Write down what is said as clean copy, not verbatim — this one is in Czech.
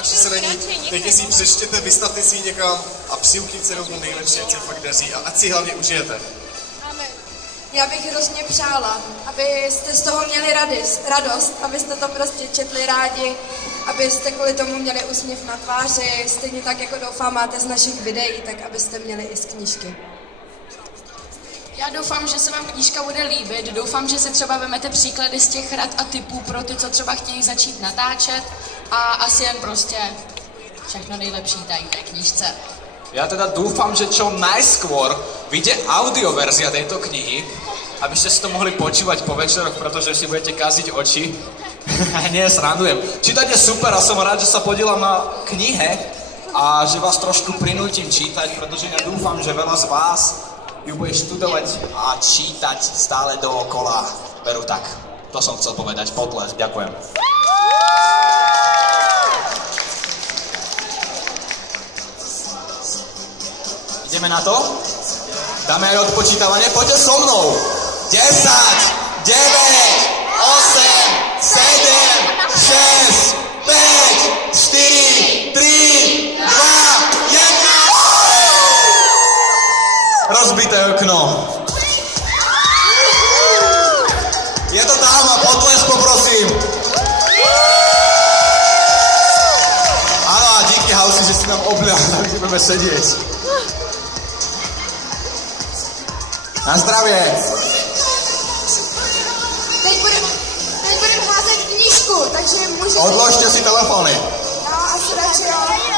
Naši se není, pěkně si ji přečtěte, vystavte si ji někam a přiuklít se rovnou nejlepší, ať se fakt daří a ať si hlavně užijete. Já bych hrozně přála, abyste z toho měli radost, abyste to prostě četli rádi, abyste kvůli tomu měli úsměv na tváři, stejně tak, jako doufám máte z našich videí, tak abyste měli i z knížky. Já doufám, že se vám knížka bude líbit, doufám, že si třeba vezmete příklady z těch rad a tipů pro ty, co třeba chtějí začít natáčet a asi jen prostě všechno nejlepší tady v té knížce. Ja teda dúfam, že čo najskôr vyjde audioverzia tejto knihy, aby ste si to mohli počúvať po večeroch, pretože si budete kaziť oči. Nie, srandujem. Čítať je super a som rád, že sa podielam na knihe a že vás trošku prinútim čítať, pretože ja dúfam, že veľa z vás ju bude študovať a čítať stále dookola. Veru tak. To som chcel povedať. Potlesk. Ďakujem. Ideme na to? Dáme aj odpočítavanie? Poďte so mnou! 10, 9, 8, 7, 6, 5, 4, 3, 2, 1. Rozbité okno. Je to tam a potlesk poprosím. Áno a díky Hausi, že si nám obľahli, že budeme sedieť. Na zdravie. Teď budeme házet knížku, takže můžete... Odložte si telefony. No, asi radši jo.